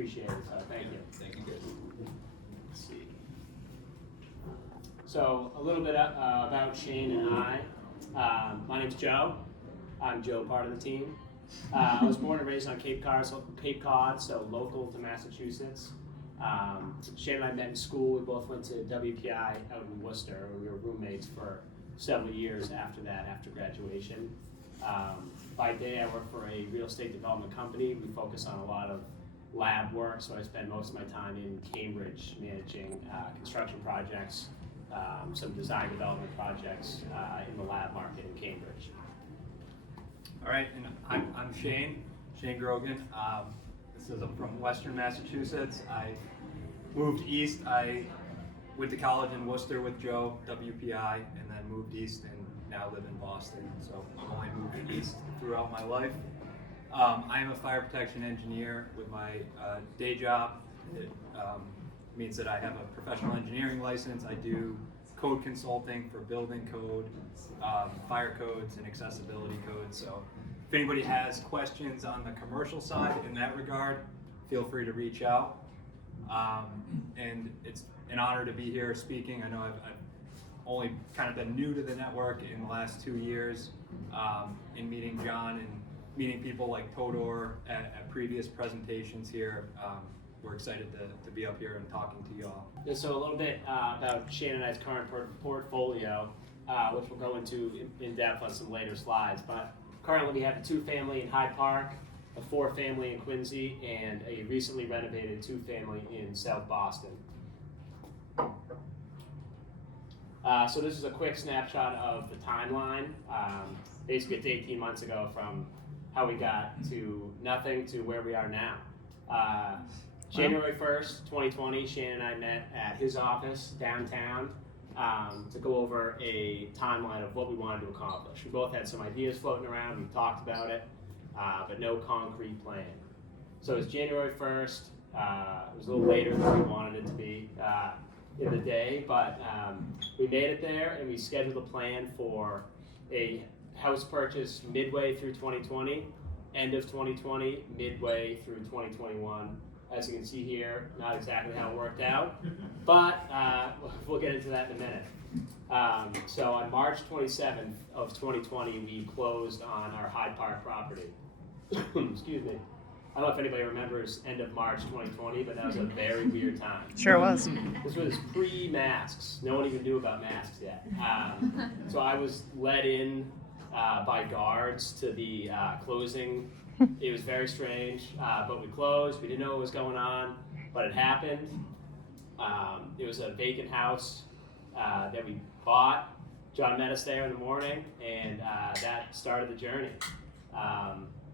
appreciate it, so thank you. Thank you. Let's see. So a little bit about Shane and I. My name's Joe. I'm Joe, part of the team. I was born and raised on Cape Cod, so local to Massachusetts. Shane and I met in school. We both went to WPI out in Worcester. We were roommates for several years after that, after graduation. By day, I work for a real estate development company. We focus on a lot of lab work, so I spend most of my time in Cambridge managing construction projects, some design development projects in the lab market in Cambridge. All right, and I'm Shane Grogan. I'm from Western Massachusetts. I moved east. I went to college in Worcester with Joe, WPI, and then moved east and now live in Boston. So I've only moved east throughout my life. I am a fire protection engineer with my day job. It means that I have a professional engineering license. I do code consulting for building code, fire codes, and accessibility codes. So if anybody has questions on the commercial side in that regard, feel free to reach out. And it's an honor to be here speaking. I know I've only kind of been new to the network in the last 2 years, in meeting John and meeting people like Todor at previous presentations here. We're excited to be up here and talking to you all. Yeah, so a little bit about Shane and I's current portfolio, which we'll go into in depth on some later slides. But currently we have a 2-family in Hyde Park, a 4-family in Quincy, and a recently renovated 2-family in South Boston. So this is a quick snapshot of the timeline. Basically it's 18 months ago from how we got to nothing to where we are now. January 1st, 2020, Shane and I met at his office downtown to go over a timeline of what we wanted to accomplish. We both had some ideas floating around, we talked about it, but no concrete plan. So it was January 1st, it was a little later than we wanted it to be in the day, but we made it there and we scheduled a plan for a house purchase midway through 2020, end of 2020, midway through 2021. As you can see here, not exactly how it worked out, but we'll get into that in a minute. So on March 27th of 2020, we closed on our Hyde Park property. Excuse me. I don't know if anybody remembers end of March 2020, but that was a very weird time. Sure was. This was pre-masks. No one even knew about masks yet. So I was led in by guards to the closing. It was very strange, but we closed. We didn't know what was going on, but it happened. It was a vacant house that we bought. John met us there in the morning, and that started the journey.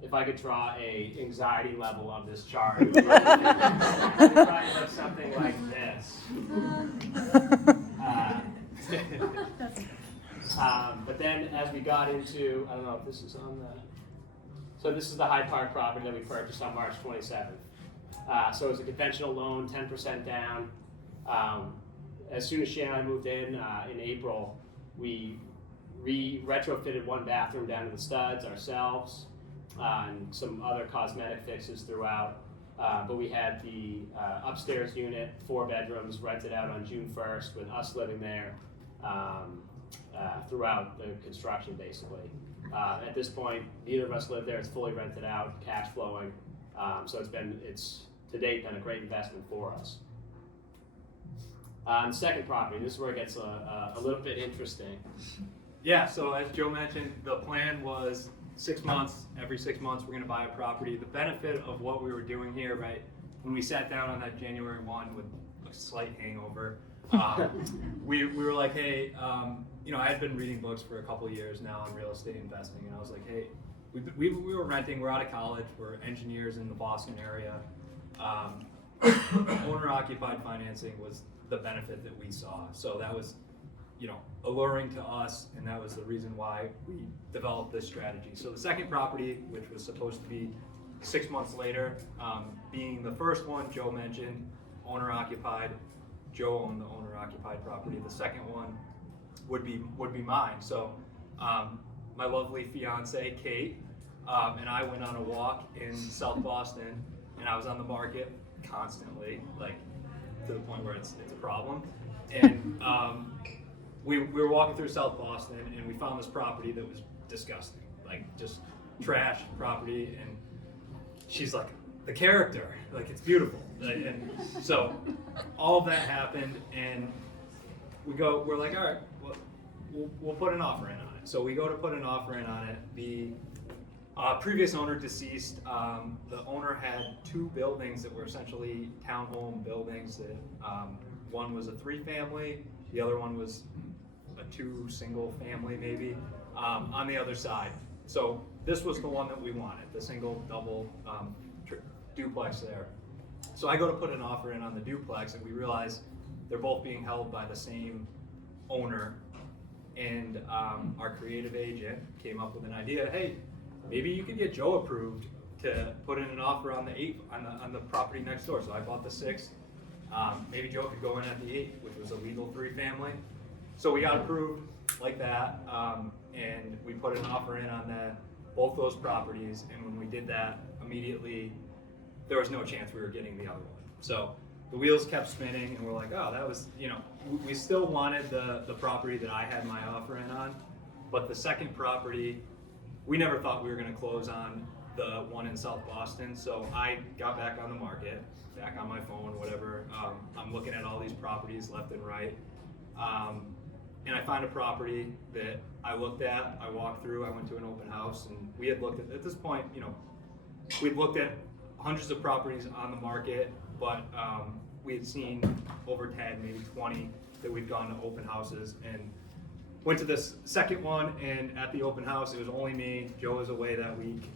If I could draw a anxiety level of this chart, it would probably look something like this. But then as we got into, I don't know if this is on the, so this is the Hyde Park property that we purchased on March 27th. So it was a conventional loan, 10% down. As soon as Shane and I moved in April, we retrofitted 1 bathroom down to the studs ourselves, and some other cosmetic fixes throughout. But we had the upstairs unit, 4 bedrooms, rented out on June 1st with us living there throughout the construction basically. At this point, neither of us live there. It's fully rented out, cash flowing. So it's to date been a great investment for us. The second property, this is where it gets a little bit interesting. Yeah, so as Joe mentioned, the plan was 6 months, every 6 months we're gonna buy a property. The benefit of what we were doing here, right, when we sat down on that January 1 with a slight hangover, we were like, hey, I had been reading books for a couple of years now on real estate investing, and I was like, hey, we were renting, we're out of college, we're engineers in the Boston area. Owner-occupied financing was the benefit that we saw. So that was, alluring to us, and that was the reason why we developed this strategy. So the second property, which was supposed to be 6 months later, being the first one Joe mentioned, owner-occupied. Joe owned the owner-occupied property. The second one would be mine. So my lovely fiance Kate and I went on a walk in South Boston, and I was on the market constantly, like to the point where it's a problem. And we were walking through South Boston, and we found this property that was disgusting, like just trash property. And she's like, the character, like it's beautiful. And so all of that happened, and we're like, all right, well, we'll put an offer in on it. So we go to put an offer in on it. The previous owner deceased. The owner had 2 buildings that were essentially townhome buildings. That one was a 3-family, the other one was a 2 single family maybe, on the other side. So this was the one that we wanted, the single double duplex there. So I go to put an offer in on the duplex, and we realize they're both being held by the same owner. And our creative agent came up with an idea. Hey, maybe you could get Joe approved to put in an offer on the 8 on the property next door. So I bought the 6. Maybe Joe could go in at the 8, which was a legal 3-family. So we got approved like that, and we put an offer in on both those properties. And when we did that, immediately there was no chance we were getting the other one. So the wheels kept spinning, and we're like, oh, that was, we still wanted the property that I had my offer in on, but the second property, we never thought we were going to close on the one in South Boston. So I got back on the market, back on my phone, whatever. I'm looking at all these properties left and right. And I find a property that I looked at, I walked through, I went to an open house, and we had looked at this point, we'd looked at hundreds of properties on the market, but we had seen over 10, maybe 20 that we've gone to open houses, and went to this second one. And at the open house, it was only me. Joe was away that week,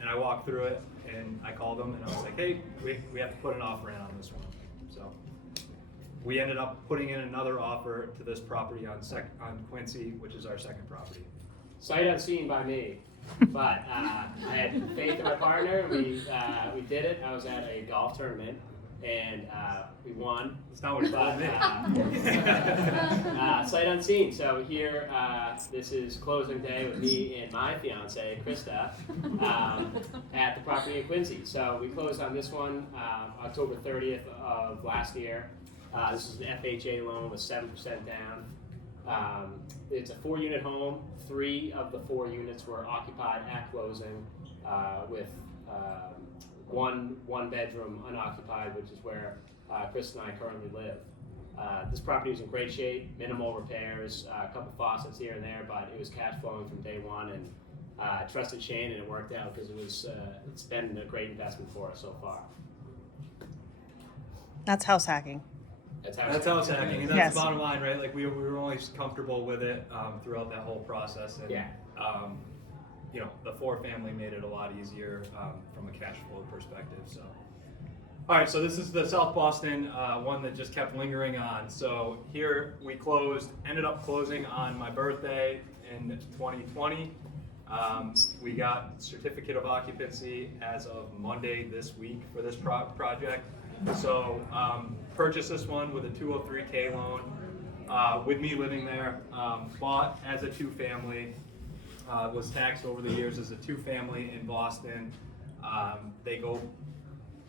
and I walked through it, and I called him, and I was like, hey, we have to put an offer in on this one. So we ended up putting in another offer to this property on Quincy, which is our second property. Sight unseen by me, but I had faith in my partner. We did it. I was at a golf tournament, and we won. That's not what he told me. Sight unseen. So here, this is closing day with me and my fiance, Krista, at the property in Quincy. So we closed on this one October 30th of last year. This is an FHA loan with 7% down. It's a 4-unit home. 3 of the 4 units were occupied at closing, with one bedroom unoccupied, which is where Chris and I currently live. This property was in great shape, minimal repairs, a couple faucets here and there, but it was cash flowing from day one, and trusted Shane, and it worked out because it's been a great investment for us so far. That's house hacking. That's house hacking, and that's Yes. the bottom line, right? Like we were always comfortable with it throughout that whole process, and Yeah. The 4-family made it a lot easier from a cash flow perspective. So, all right, so this is the South Boston one that just kept lingering on. So here we ended up closing on my birthday in 2020. We got certificate of occupancy as of Monday this week for this project. So purchased this one with a 203K loan, with me living there. Bought as a 2-family, was taxed over the years as a 2-family in Boston. They go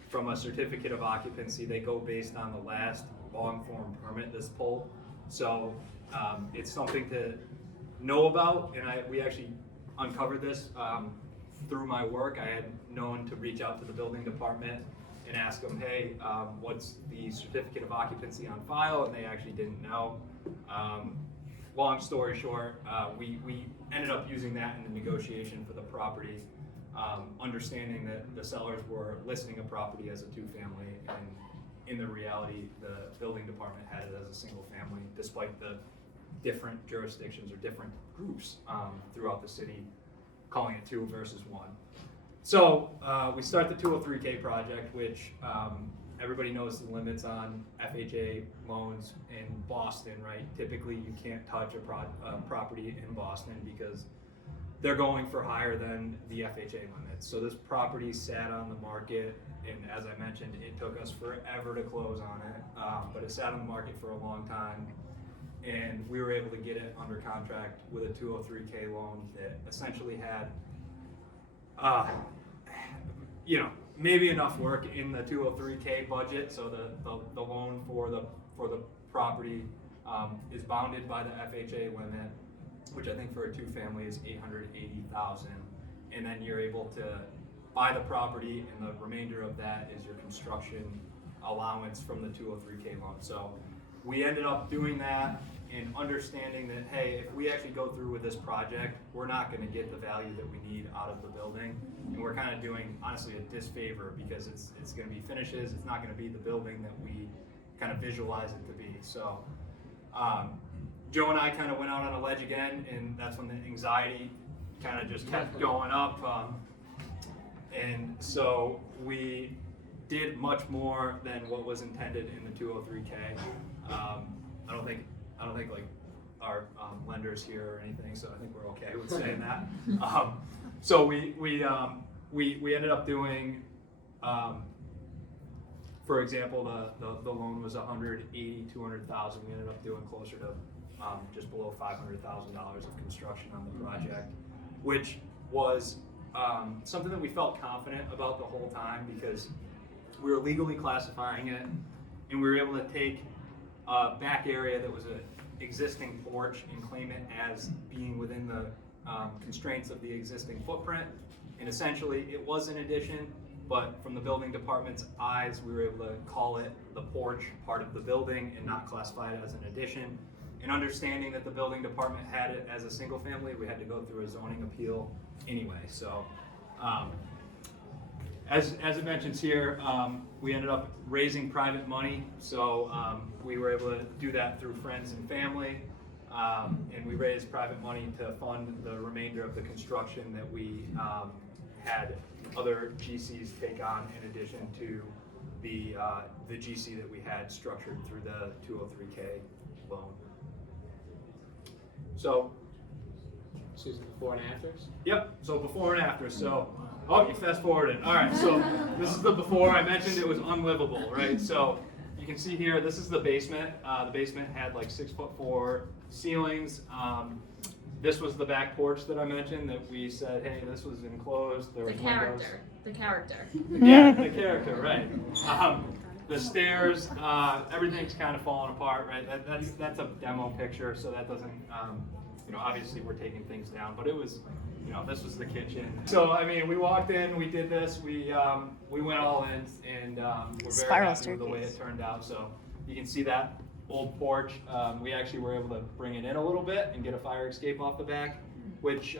from a certificate of occupancy, they go based on the last long form permit this pulled. So it's something to know about, and we actually uncovered this through my work. I had known to reach out to the building department and ask them, hey, what's the certificate of occupancy on file? And they actually didn't know. Long story short, we ended up using that in the negotiation for the property, understanding that the sellers were listing a property as a 2-family, and in the reality, the building department had it as a single family, despite the different jurisdictions or different groups throughout the city calling it 2 versus 1. So we start the 203K project, which everybody knows the limits on FHA loans in Boston, right? Typically, you can't touch a property in Boston because they're going for higher than the FHA limits. So this property sat on the market, and as I mentioned, it took us forever to close on it, but it sat on the market for a long time, and we were able to get it under contract with a 203K loan that essentially had maybe enough work in the 203K budget. So the loan for the property is bounded by the FHA limit, which I think for a two-family is $880,000, and then you're able to buy the property, and the remainder of that is your construction allowance from the 203K loan. So we ended up doing that and understanding that, hey, if we actually go through with this project, we're not going to get the value that we need out of the building, and we're kind of doing, honestly, a disfavor, because it's going to be finishes, it's not going to be the building that we kind of visualize it to be. So Joe and I kind of went out on a ledge again, and that's when the anxiety kind of just kept going up. And so we did much more than what was intended in the 203K. I don't think like our lenders here or anything, so I think we're okay with saying that. So we ended up doing, for example, the loan was $200,000. We ended up doing closer to just below $500,000 of construction on the project, which was something that we felt confident about the whole time, because we were legally classifying it, and we were able to take a back area that was an existing porch and claim it as being within the constraints of the existing footprint. And essentially, it was an addition, but from the building department's eyes, we were able to call it the porch part of the building and not classify it as an addition. And understanding that the building department had it as a single family, we had to go through a zoning appeal anyway. So as it mentions here, we ended up raising private money. So we were able to do that through friends and family. And we raised private money to fund the remainder of the construction that we had other GCs take on, in addition to the GC that we had structured through the 203K loan. So, This is before and afters? Yep, so before and after. So, you fast forwarded. All right, so this is the before. I mentioned it was unlivable, right? So you can see here, this is the basement. The basement had like 6'4" ceilings. This was the back porch that I mentioned that we said, hey, this was enclosed. There was windows. The character. Yeah, the character, right. The stairs, everything's kind of falling apart, right? That's a demo picture, so that doesn't, obviously we're taking things down, but it was, this was the kitchen. So, I mean, we walked in, we did this, we went all in, and we're very happy with the way it turned out. So you can see that old porch. We actually were able to bring it in a little bit and get a fire escape off the back, which,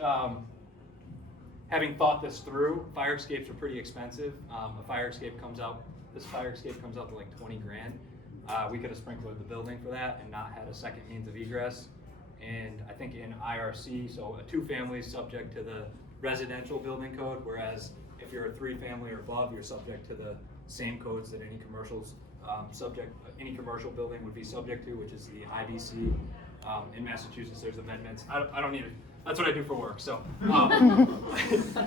having thought this through, fire escapes are pretty expensive. This fire escape comes out to like 20 grand. We could have sprinkled the building for that and not had a second means of egress. And I think in IRC, so a two-family is subject to the residential building code, whereas if you're a three-family or above, you're subject to the same codes that any commercial building would be subject to, which is the IBC. In Massachusetts, there's amendments. I don't need it. That's what I do for work. So,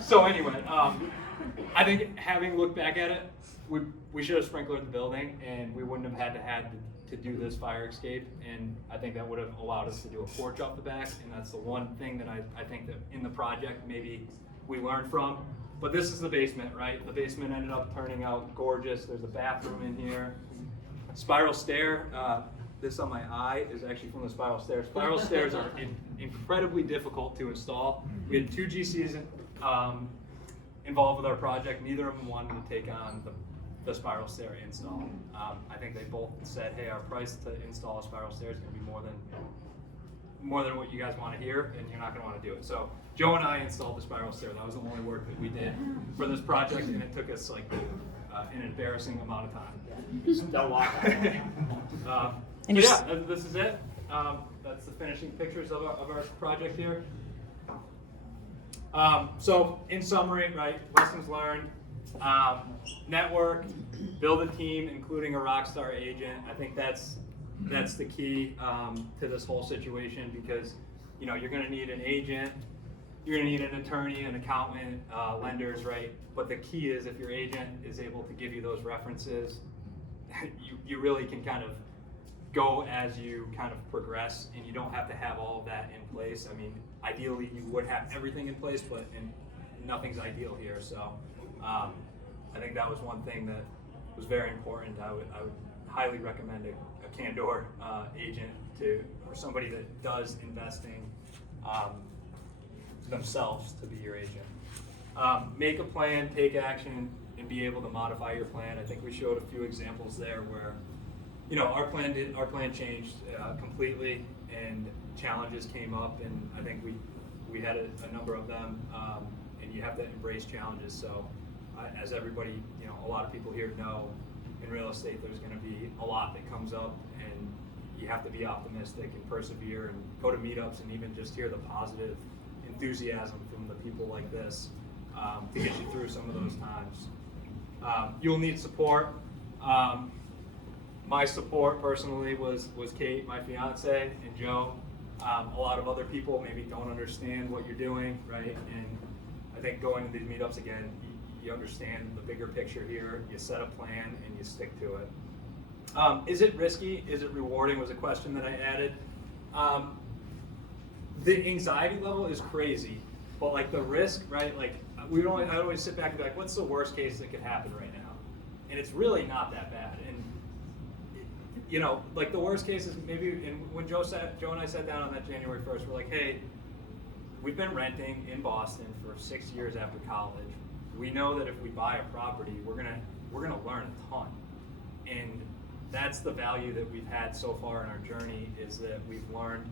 so anyway, I think having looked back at it, we should have sprinklered the building, and we wouldn't have had to do this fire escape. And I think that would have allowed us to do a porch off the back. And that's the one thing that I think that in the project maybe we learned from. But this is the basement, right? The basement ended up turning out gorgeous. There's a bathroom in here. Spiral stair. This on my eye is actually from the spiral stairs. Spiral stairs are incredibly difficult to install. We had two GCs involved with our project. Neither of them wanted to take on the spiral stair install. I think they both said, hey, our price to install a spiral stair is going to be more than what you guys want to hear, and you're not going to want to do it. So Joe and I installed the spiral stair. That was the only work that we did for this project, and it took us like an embarrassing amount of time. Just don't walk So this is it. That's the finishing pictures of our project here. So in summary, right, lessons learned, network, build a team, including a rockstar agent. I think that's the key to this whole situation, because you're going to need an agent, you're going to need an attorney, an accountant, lenders, right? But the key is, if your agent is able to give you those references, you really can kind of go as you kind of progress, and you don't have to have all of that in place. I mean, ideally you would have everything in place, but nothing's ideal here. So I think that was one thing that was very important. I would highly recommend a Candor agent or somebody that does investing themselves to be your agent. Make a plan, take action, and be able to modify your plan. I think we showed a few examples there where, you know, our plan changed completely, and challenges came up, and I think we had a number of them, and you have to embrace challenges. So, as everybody, you know, a lot of people here know, in real estate, there's going to be a lot that comes up, and you have to be optimistic and persevere, and go to meetups, and even just hear the positive enthusiasm from the people like this to get you through some of those times. You'll need support. My support personally was Kate, my fiance, and Joe. A lot of other people maybe don't understand what you're doing, right? And I think going to these meetups again, you understand the bigger picture here. You set a plan and you stick to it. Is it risky? Is it rewarding? Was a question that I added. The anxiety level is crazy, but like the risk, right? Like I always sit back and be like, what's the worst case that could happen right now? And it's really not that bad. And you know, like the worst case is maybe, and when Joe and I sat down on that January 1st, we're like, hey, we've been renting in Boston for 6 years after college. We know that if we buy a property, we're gonna learn a ton, and that's the value that we've had so far in our journey, is that we've learned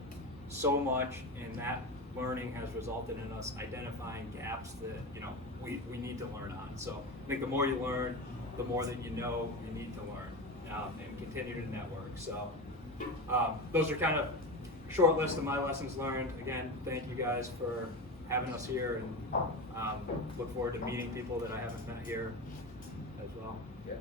so much, and that learning has resulted in us identifying gaps that, you know, we need to learn on. So I think the more you learn, the more that you know you need to learn, and continue to network. So those are kind of short list of my lessons learned. Again, thank you guys for having us here, and look forward to meeting people that I haven't met here as well. Yeah.